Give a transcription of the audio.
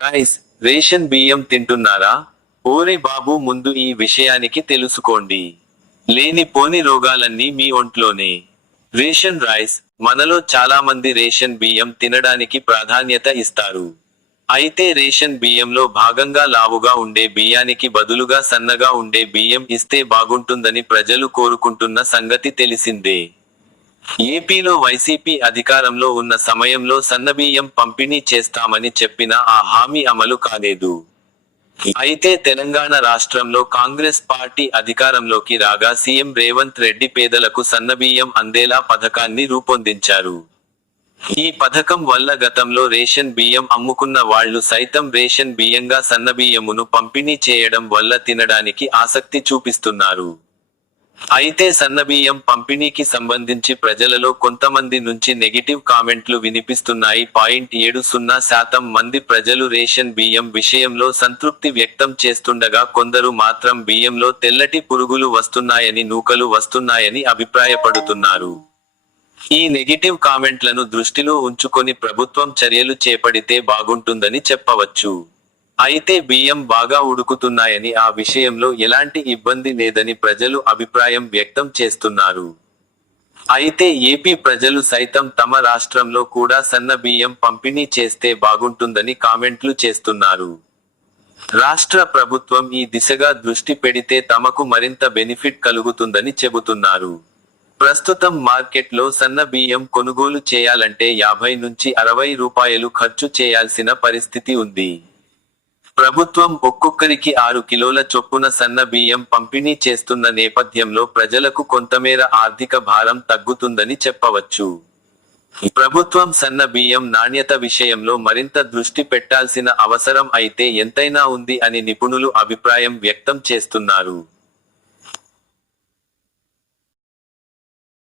Guys, ration బియ్యం తింటున్నారా? ఓరే బాబు, ముందు ఈ విషయానికి తెలుసుకోండి. లేనిపోని రోగాలన్నీ మీ ఒంట్లోనే. Ration rice. మనలో చాలా మంది రేషన్ బియ్యం తినడానికి ప్రాధాన్యత ఇస్తారు. అయితే రేషన్ బియ్యంలో భాగంగా లావుగా ఉండే బియ్యానికి బదులుగా సన్నగా ఉండే బియ్యం ఇస్తే బాగుంటుందని ప్రజలు కోరుకుంటున్న సంగతి తెలిసిందే. ఏపీలో వైసీపీ అధికారంలో ఉన్న సమయంలో సన్నబియ్యం పంపిణీ చేస్తామని చెప్పినా ఆ హామీ అమలు కాలేదు. అయితే తెలంగాణ రాష్ట్రంలో కాంగ్రెస్ పార్టీ అధికారంలోకి రాగా సీఎం రేవంత్ రెడ్డి పేదలకు సన్నబియ్యం అందేలా పథకాన్ని రూపొందించారు. ఈ పథకం వల్ల గతంలో రేషన్ బియ్యం అమ్ముకున్న వాళ్లు సైతం రేషన్ బియ్యంగా సన్నబియ్యమును పంపిణీ చేయడం వల్ల తినడానికి ఆసక్తి చూపిస్తున్నారు. అయితే సన్నబియ్యం పంపిణీకి సంబంధించి ప్రజలలో కొంతమంది నుంచి నెగిటివ్ కామెంట్లు వినిపిస్తున్నాయి. 70% మంది ప్రజలు రేషన్ బియ్యం విషయంలో సంతృప్తి వ్యక్తం చేస్తుండగా కొందరు మాత్రం బియ్యంలో తెల్లటి పురుగులు వస్తున్నాయని, నూకలు వస్తున్నాయని అభిప్రాయపడుతున్నారు. ఈ నెగిటివ్ కామెంట్లను దృష్టిలో ఉంచుకొని ప్రభుత్వం చర్యలు చేపడితే బాగుంటుందని చెప్పవచ్చు. అయితే బియ్యం బాగా ఉడుకుతున్నాయని, ఆ విషయంలో ఎలాంటి ఇబ్బంది లేదని ప్రజలు అభిప్రాయం వ్యక్తం చేస్తున్నారు. అయితే ఏపీ ప్రజలు సైతం తమ రాష్ట్రంలో కూడా సన్న బియ్యం పంపిణీ చేస్తే బాగుంటుందని కామెంట్లు చేస్తున్నారు. రాష్ట్ర ప్రభుత్వం ఈ దిశగా దృష్టి పెడితే తమకు మరింత బెనిఫిట్ కలుగుతుందని చెబుతున్నారు. ప్రస్తుతం మార్కెట్లో సన్న బియ్యం కొనుగోలు చేయాలంటే 50 నుంచి 60 రూపాయలు ఖర్చు చేయాల్సిన పరిస్థితి ఉంది. ప్రభుత్వం ఒక్కొక్కరికి 6 కిలోల చొప్పున సన్న బియ్యం పంపిణీ చేస్తున్న నేపథ్యంలో ప్రజలకు కొంతమేర ఆర్థిక భారం తగ్గుతుందని చెప్పవచ్చు. ప్రభుత్వం సన్న బియ్యం నాణ్యత విషయంలో మరింత దృష్టి పెట్టాల్సిన అవసరం అయితే ఎంతైనా ఉంది అని నిపుణులు అభిప్రాయం వ్యక్తం చేస్తున్నారు.